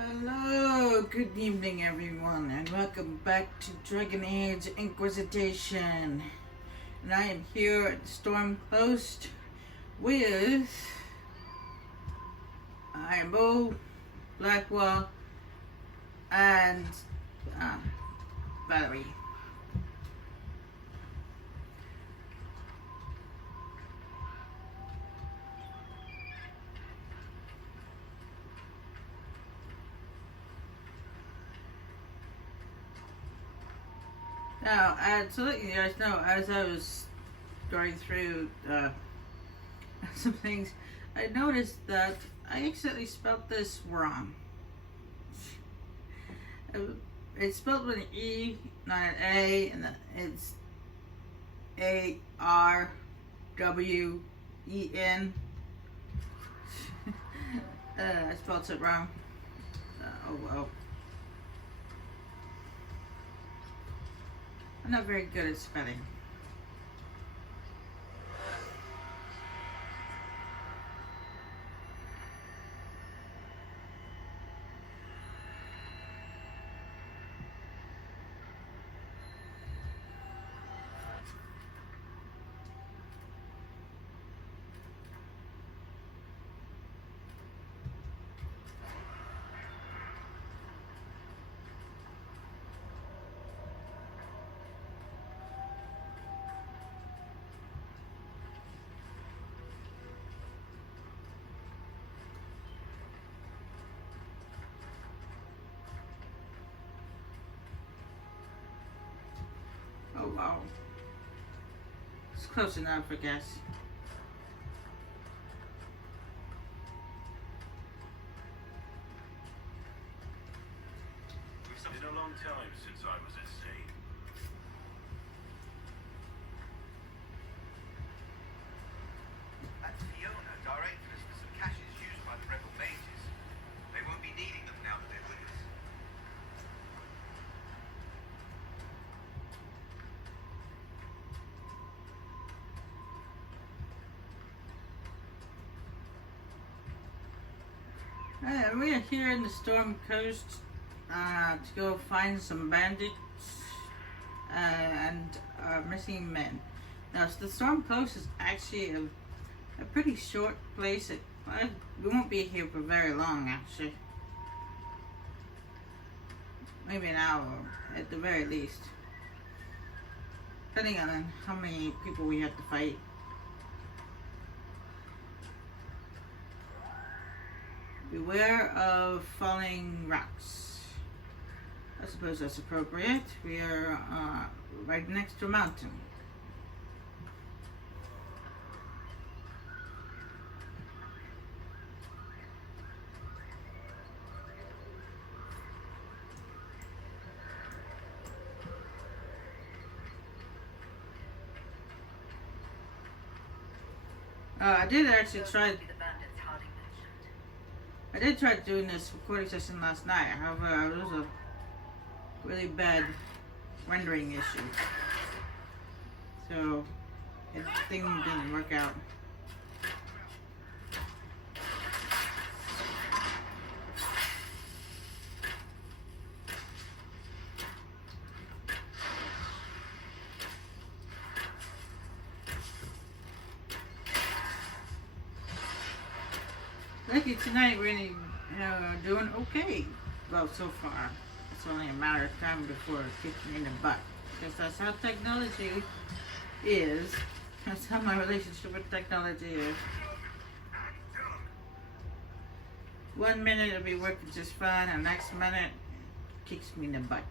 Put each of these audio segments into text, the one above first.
Hello, good evening everyone, and welcome back to Dragon Age Inquisition. And I am here at the Storm Coast with Bo, Blackwell, and Valerie. Now, to let you guys know, as I was going through some things, I noticed that I accidentally spelled this wrong. It's spelled with an E, not an A, and it's ARWEN. I spelled it wrong. Oh well. I'm not very good at spelling. Oh wow. It's close enough, I guess. It's been a long time since I was at sea. That's Fiona, directress for some caches used by the rebel mages. They won't be needing them now that they're with us. We are here in the Storm Coast to go find some bandits and missing men. Now, so the Storm Coast is actually a pretty short place. We won't be here for very long, actually. Maybe an hour at the very least, depending on how many people we have to fight. Beware of falling rocks. I suppose that's appropriate. We are right next to a mountain. I did actually try. I did try doing this recording session last night. However, it was a really bad rendering issue, so the thing didn't work out. Lucky tonight we're doing okay. Well, so far. It's only a matter of time before it kicks me in the butt. Because that's how technology is. That's how my relationship with technology is. 1 minute it'll be working just fine, and next minute it kicks me in the butt.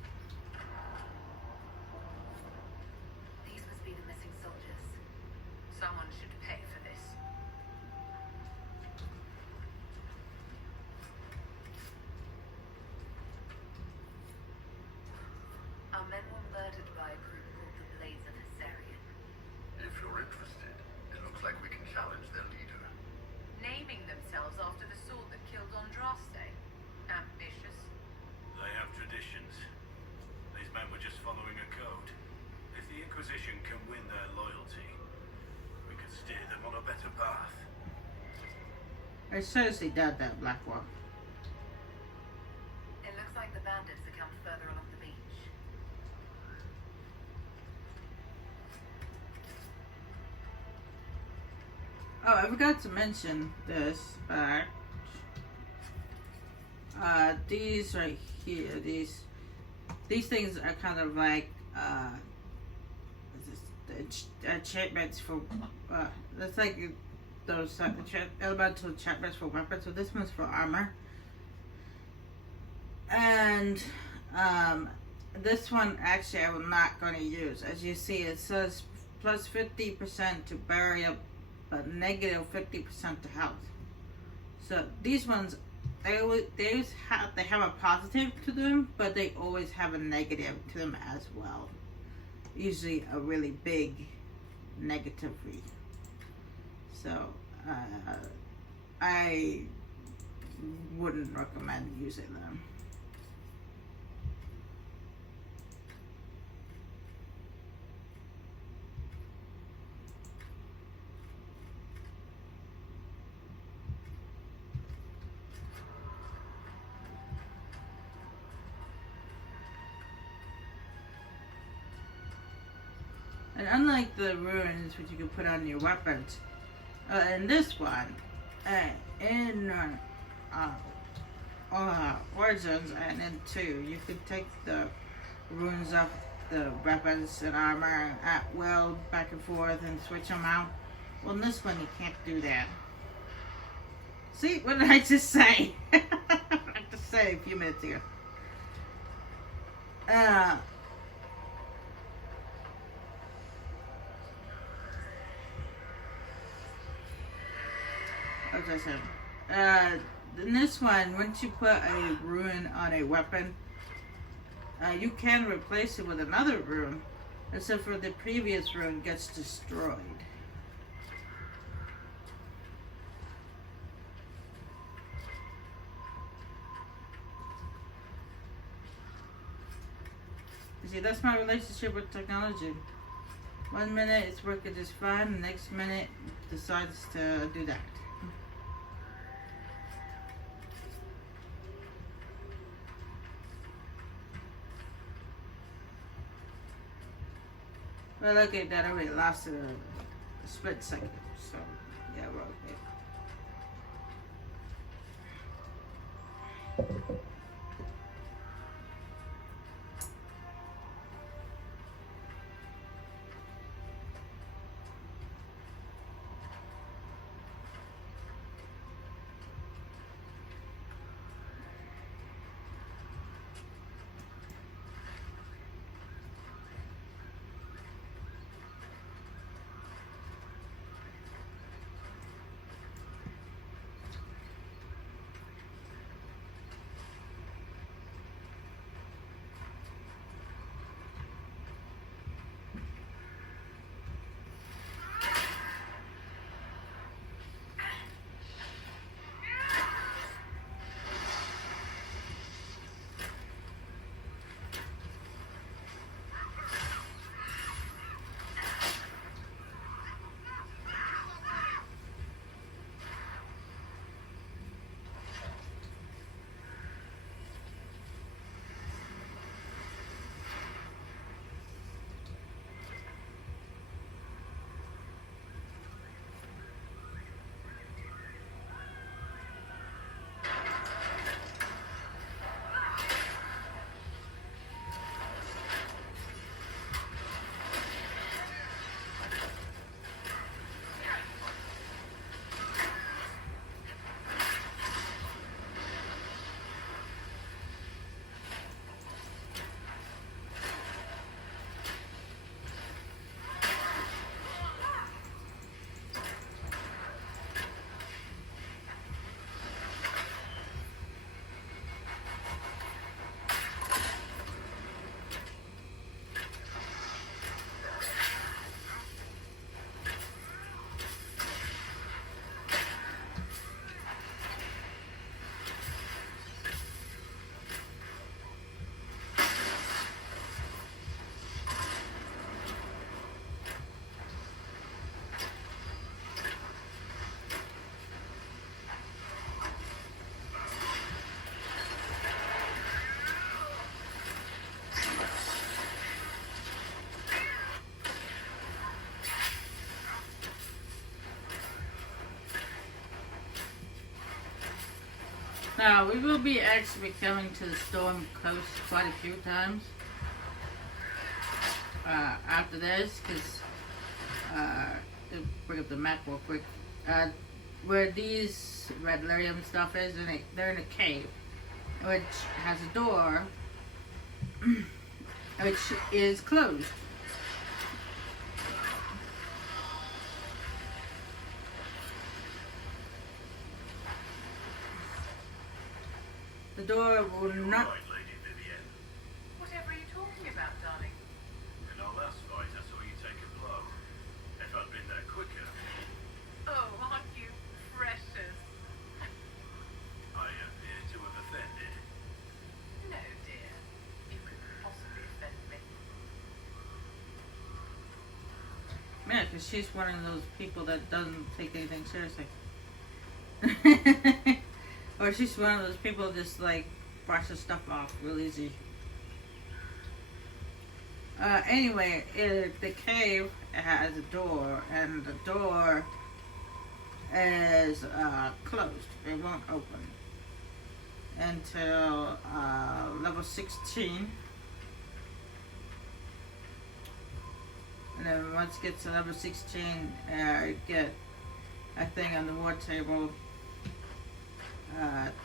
These must be the missing soldiers. Someone should pay for this. Our men were murdered by a group called the Blades of Hysarian. If you're interested, it looks like we can challenge their leader. Naming themselves after the sword that killed Andraste. Ambitious. They have traditions. These men were just following a code. If the Inquisition can win their loyalty, we could steer them on a better path. I seriously doubt that, Blackwell. Oh, I forgot to mention this, but these right here, these things are kind of like the enchantments for that's like those elemental enchantments for weapons. So this one's for armor, and this one actually I'm not going to use. As you see, it says plus 50% to burial, but negative 50% to health. So these ones, they have a positive to them, but they always have a negative to them as well. Usually a really big negative. So I wouldn't recommend using them. And unlike the runes which you can put on your weapons, in this one, in Origins and in 2, you can take the runes off the weapons and armor at will, back and forth, and switch them out. Well, in this one, you can't do that. See, what did I just say? I just say a few minutes ago. As I said, in this one, once you put a rune on a weapon, you can replace it with another rune, except for the previous rune gets destroyed. You see, that's my relationship with technology. 1 minute it's working just fine, the next minute it decides to do that. Well, okay, that already lasted a split second, so yeah, we're okay. Now, we will be actually coming to the Storm Coast quite a few times after this, because to bring up the map real quick. Where these red lyrium stuff is, they're in a cave, which has a door, which is closed. The door will not. Right, Lady Vivienne. Whatever are you talking about, darling? In our last fight, I saw you take a blow. If I'd been there quicker, Oh, aren't you precious? I appear to have offended. No, dear. You couldn't possibly offend me. Yeah, because she's one of those people that doesn't take anything seriously. Or she's one of those people that just like brushes stuff off real easy. Anyway, the cave has a door, and the door is closed. It won't open until level 16. And then once it gets to level 16, you get a thing on the war table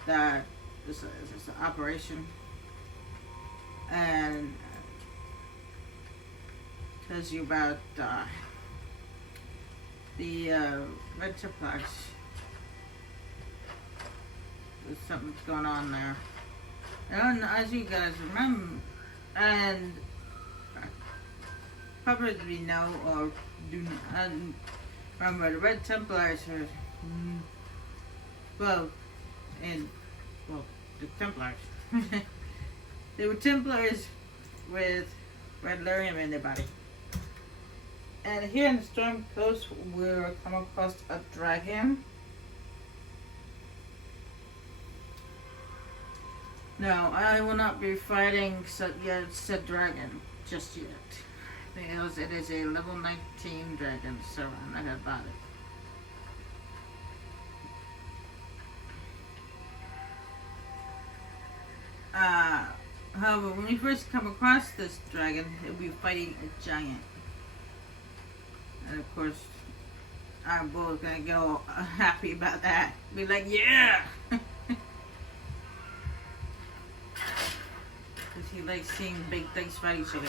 that is an operation, and tells you about the Red Templars. There's something's going on there. And as you guys remember, and probably know or do not remember, the Red Templars are, the Templars. They were Templars with red lyrium in their body. And here in the Storm Coast, we'll come across a dragon. No, I will not be fighting said dragon just yet, because it is a level 19 dragon, so I'm not gonna bother. However, when we first come across this dragon, it'll be fighting a giant. And of course, our bull's gonna go happy about that. Be like, yeah! Because he likes seeing big things fight each other.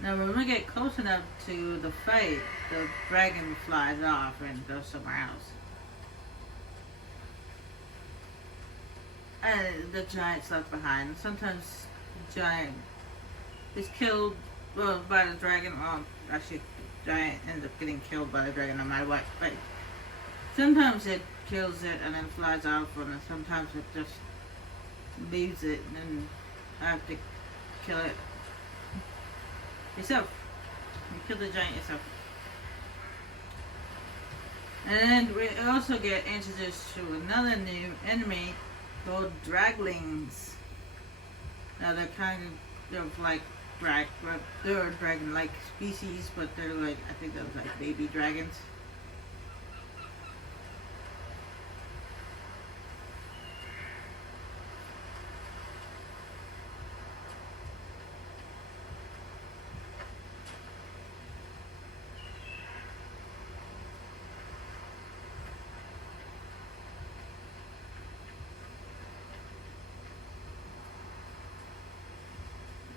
Now when we get close enough to the fight, the dragon flies off and goes somewhere else. And the giant's left behind. Sometimes the giant is killed by the dragon. Well, actually, the giant ends up getting killed by the dragon no matter what. But sometimes it kills it and then flies off, and then sometimes it just leaves it and then have to kill it yourself. You kill the giant yourself. And we also get introduced to another new enemy called draglings. Now they're kind of like they're a dragon-like species, but they're like, I think they're like baby dragons.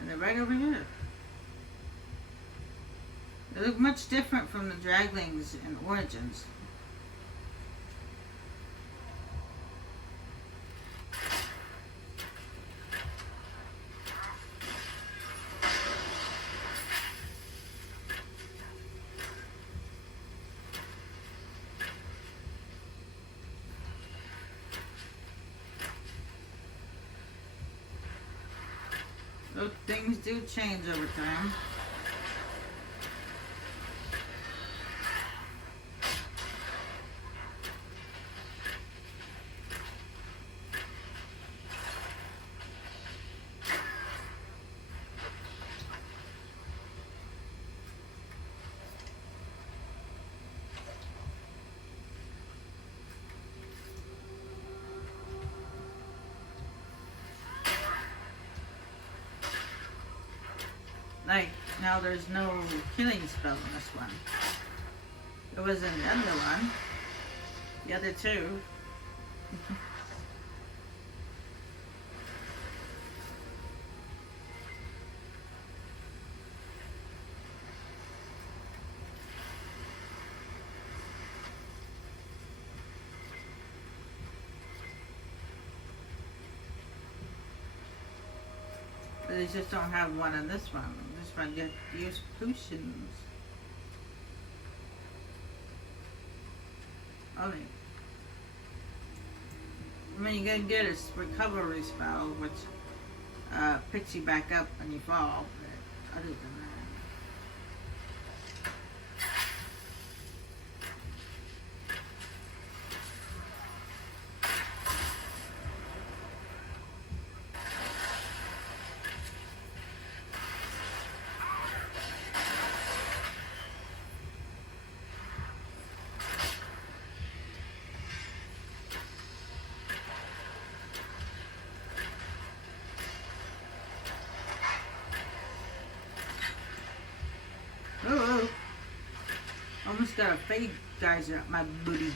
And they're right over here. They look much different from the draglings in Origins. Those things do change over time. Now there's no healing spell on this one. It was in the other one. The other two. But they just don't have one on this one. This one you have to use potions. Only. I mean, you can get a recovery spell, which picks you back up when you fall. But other than that. Oh, almost got a fade geyser up my booty.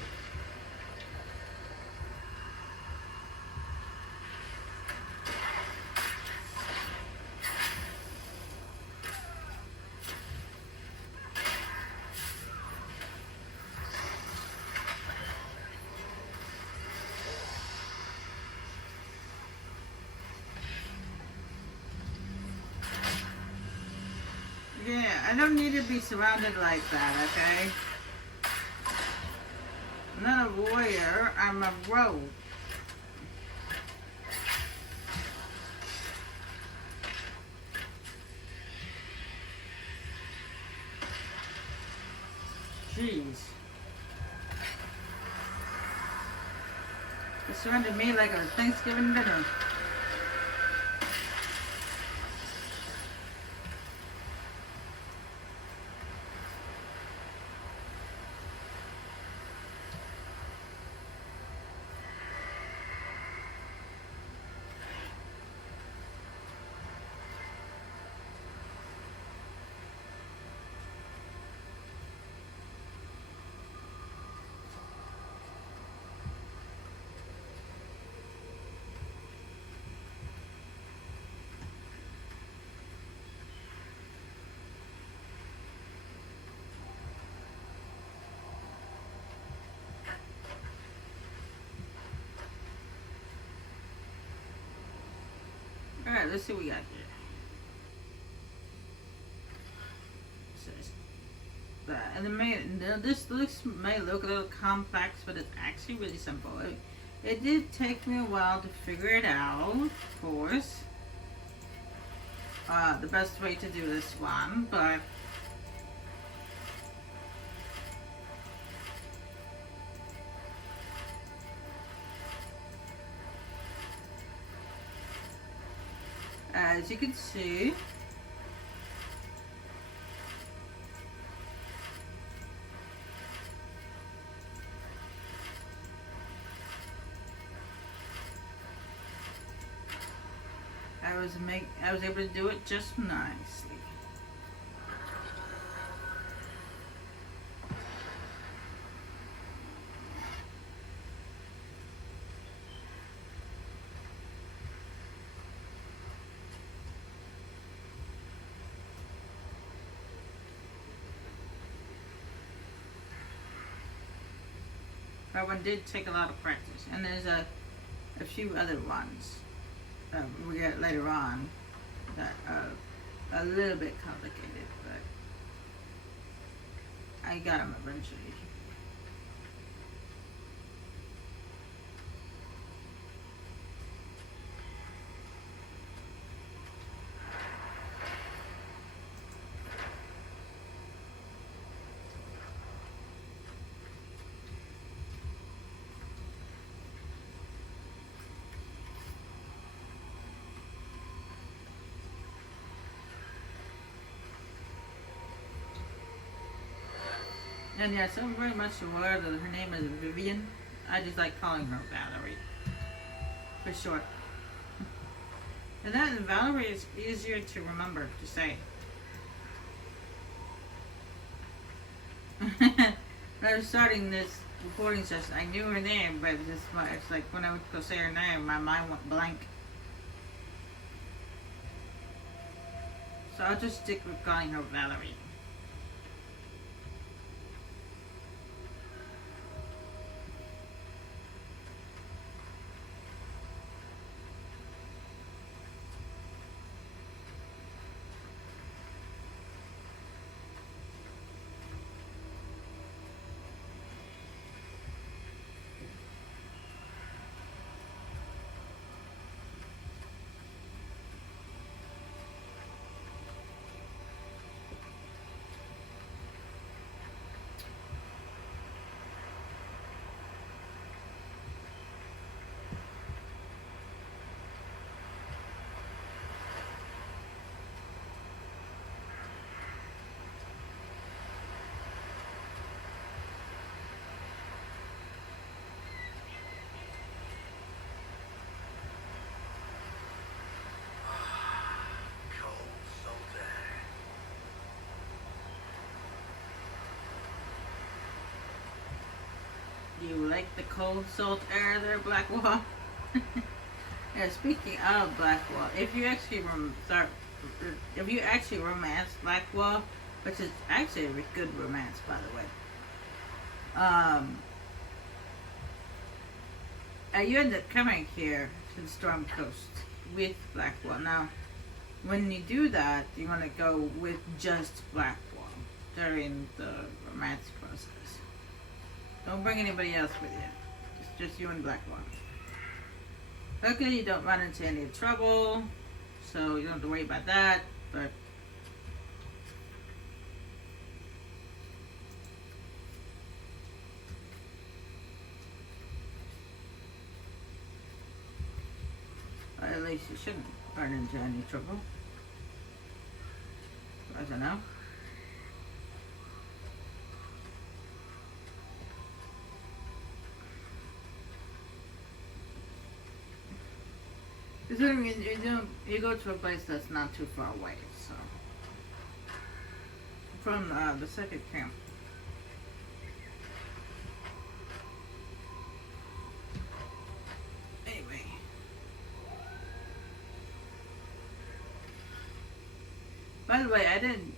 Yeah, I don't need to be surrounded like that, okay? I'm not a warrior, I'm a rogue. Jeez. They surrounded me like a Thanksgiving dinner. Alright, let's see what we got here. And this may look a little complex, but it's actually really simple. It did take me a while to figure it out, of course. The best way to do this one, but as you can see, I was able to do it just nicely. That one did take a lot of practice, and there's a few other ones we get later on that are a little bit complicated, but I got them eventually. And yeah, so I'm very much aware that her name is Vivian. I just like calling her Valerie for short. And that Valerie is easier to remember to say. When I was starting this recording session, I knew her name, but it's like when I would go say her name, my mind went blank. So I'll just stick with calling her Valerie. Cold, salt air. Do you like the cold salt air there, Blackwall? Yeah, speaking of Blackwall, if you actually romance Blackwall, which is actually a good romance, by the way, you end up coming here to the Storm Coast with Blackwall. Now, when you do that, you want to go with just Blackwall during the romance process. Don't bring anybody else with you. It's just you and Blackwall. Luckily, you don't run into any trouble, so you don't have to worry about that, but at least you shouldn't run into any trouble, as I know. Considering you go to a place that's not too far away, so from the second camp. Anyway, by the way, I didn't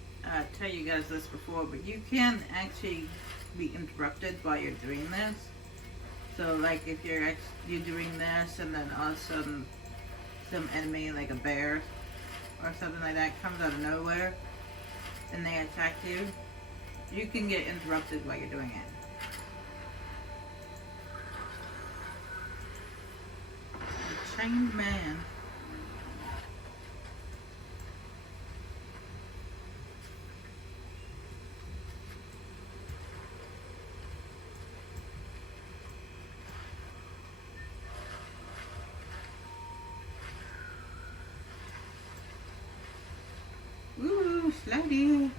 tell you guys this before, but you can actually be interrupted while you're doing this. So, like, if you're doing this, and then all of a sudden some enemy, like a bear or something like that, comes out of nowhere and they attack you, you can get interrupted while you're doing it. The Chained Man. Ooh, slidey.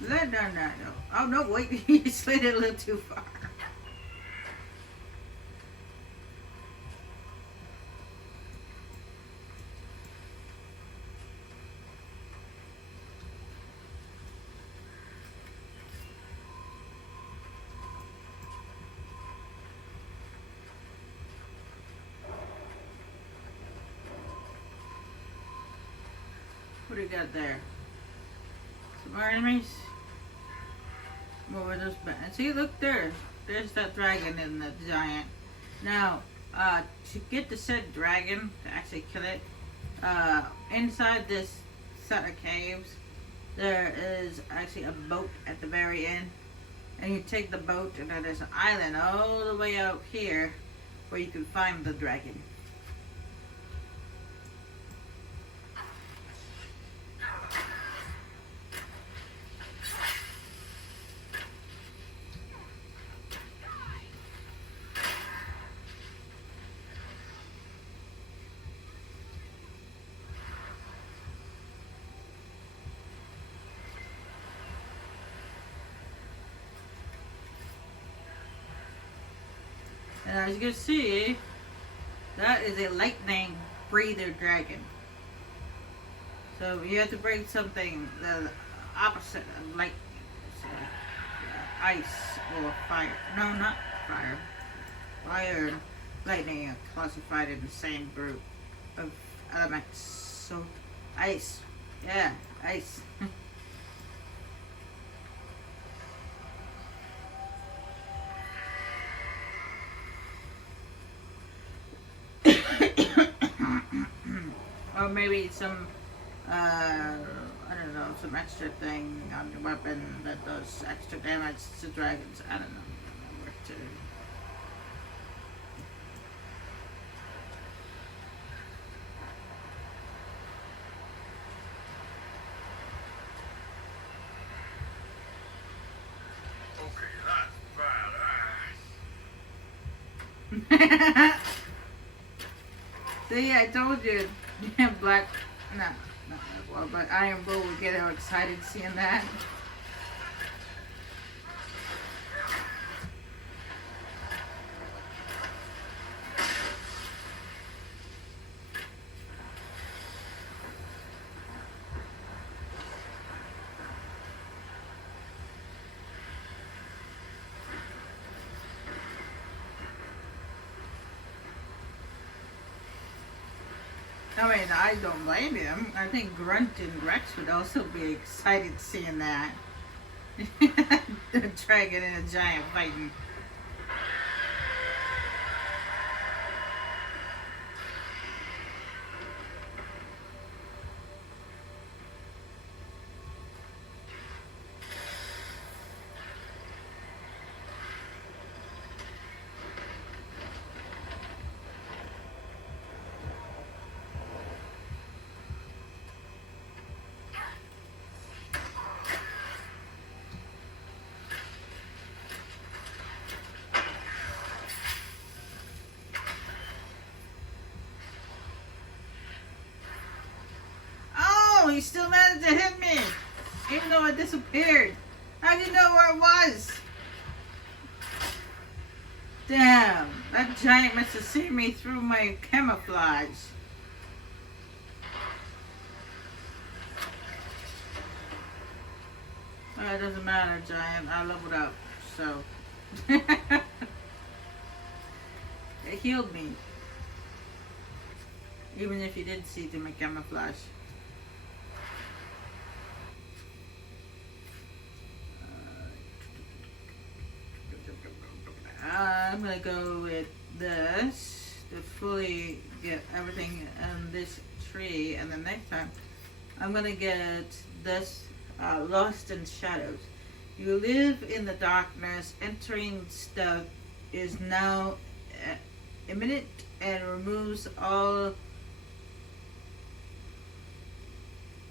Slide down that though. Oh no, wait, you slid it a little too far. What do you got there? Some more enemies? What were those? See, look there. There's that dragon and the giant. Now, to get the said dragon, to actually kill it, inside this set of caves, there is actually a boat at the very end. And you take the boat, and then there's an island all the way out here where you can find the dragon. And as you can see, that is a lightning breather dragon. So you have to bring something the opposite of lightning. So, yeah. ice or fire. No, not fire. Fire and lightning are classified in the same group of elements. So, ice. Yeah, ice. Or maybe some, I don't know, some extra thing on your weapon that does extra damage to dragons. I don't know where to. Okay, that's badass. See, I told you, Black, no, well, but Iron Bull would get all excited seeing that. I mean, I don't blame him. I think Grunt and Rex would also be excited seeing that. The dragon and a giant fighting. He still managed to hit me, even though I disappeared. How do you know where I was? Damn, that giant must have seen me through my camouflage. It doesn't matter, giant. I leveled up, so. It healed me. Even if you did see through my camouflage. I'm gonna go with this to fully get everything in this tree, and then next time I'm gonna get this Lost in Shadows. You live in the darkness. Entering stuff is now imminent and removes all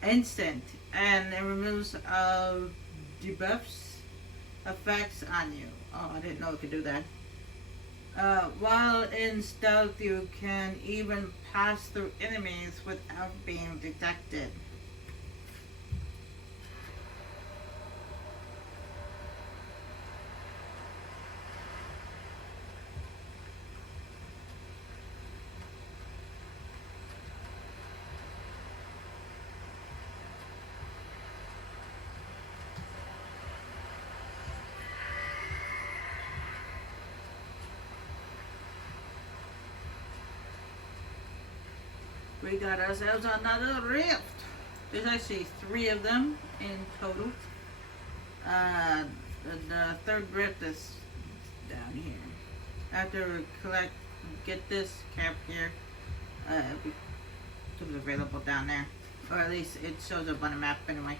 instant, and it removes all debuffs effects on you. Oh, I didn't know it could do that. While in stealth, you can even pass through enemies without being detected. We got ourselves another rift. There's actually 3 of them in total. The third rift is down here. After we get this camp here, it's available down there. Or at least it shows up on the map anyway.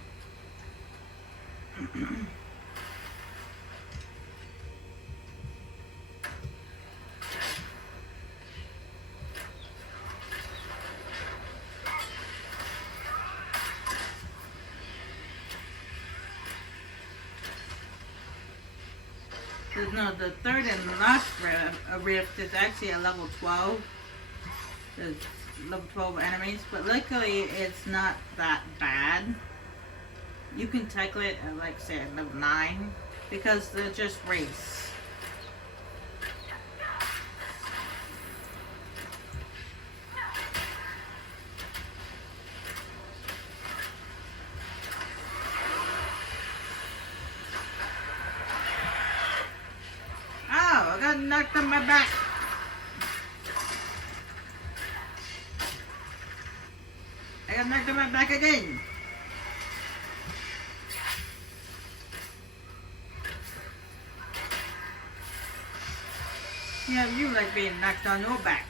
No, the third and last rift is actually a level 12. There's level 12 enemies, but luckily it's not that bad. You can tackle it at, like, say, at level 9, because they're just race. knocked on my back. I got knocked on my back again. Yeah, you like being knocked on your back.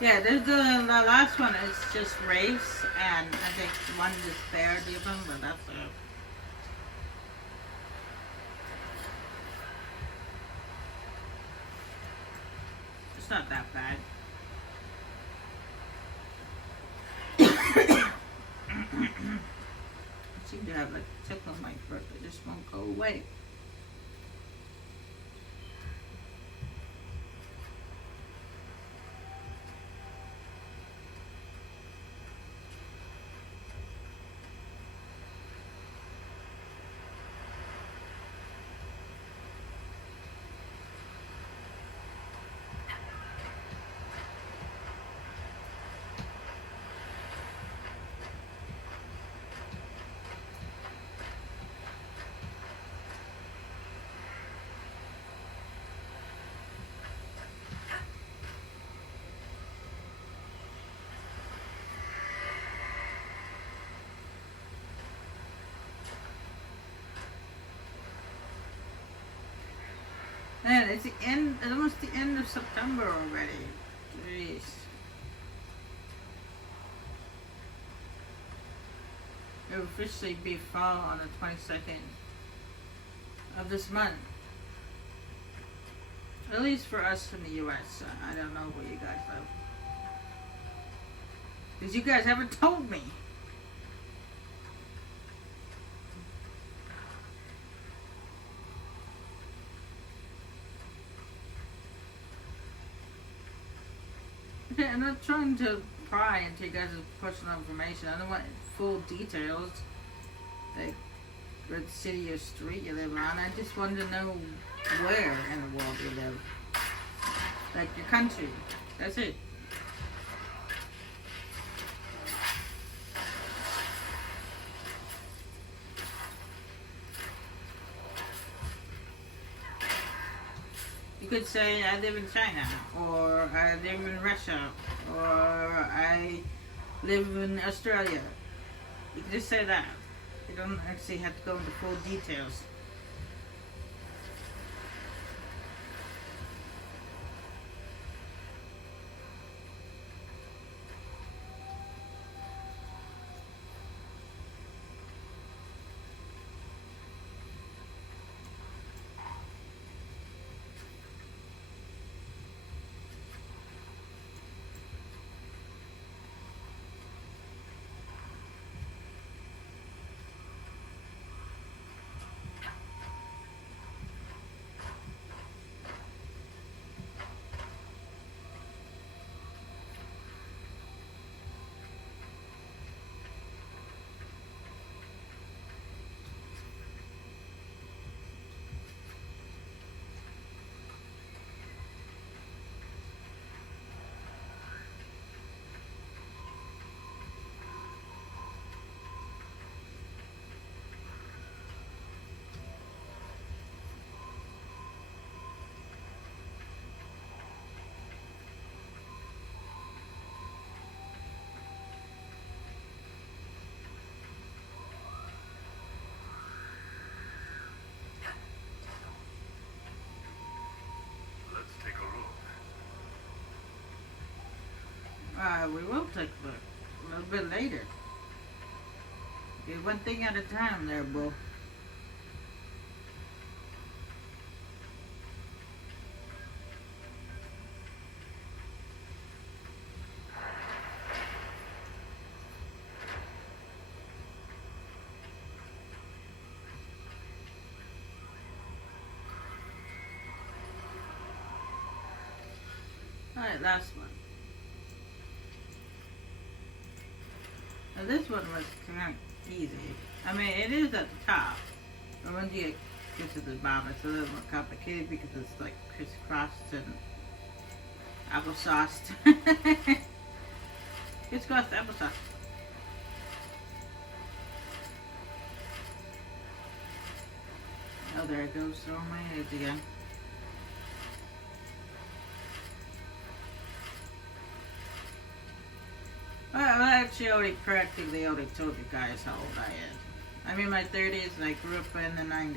Yeah, there's the last one is just race, and I think one disparity of them, but that's it. It's not that bad. I seem to have like a tickle in my throat that just won't go away. Man, it's the end. It's almost the end of September already. Jeez. It will officially be fall on the 22nd of this month. At least for us in the U.S. I don't know where you guys live. Because you guys haven't told me. I'm not trying to pry into you guys' personal information. I don't want full details, like what city or street you live on. I just wanted to know where in the world you live, like your country. That's it. You could say I live in China, or I live in Russia, or I live in Australia. You can just say that. You don't actually have to go into full details. We will take a look a little bit later. Okay, one thing at a time there, Bo. Alright, last one. Now this one was kind of easy. I mean, it is at the top. But once you get to the bottom, it's a little more complicated because it's like crisscrossed and applesauce. Crisscrossed applesauce. there it goes. Throw my age again. Well, actually, I already practically already told you guys how old I am. I'm in my 30s and I grew up in the 90s.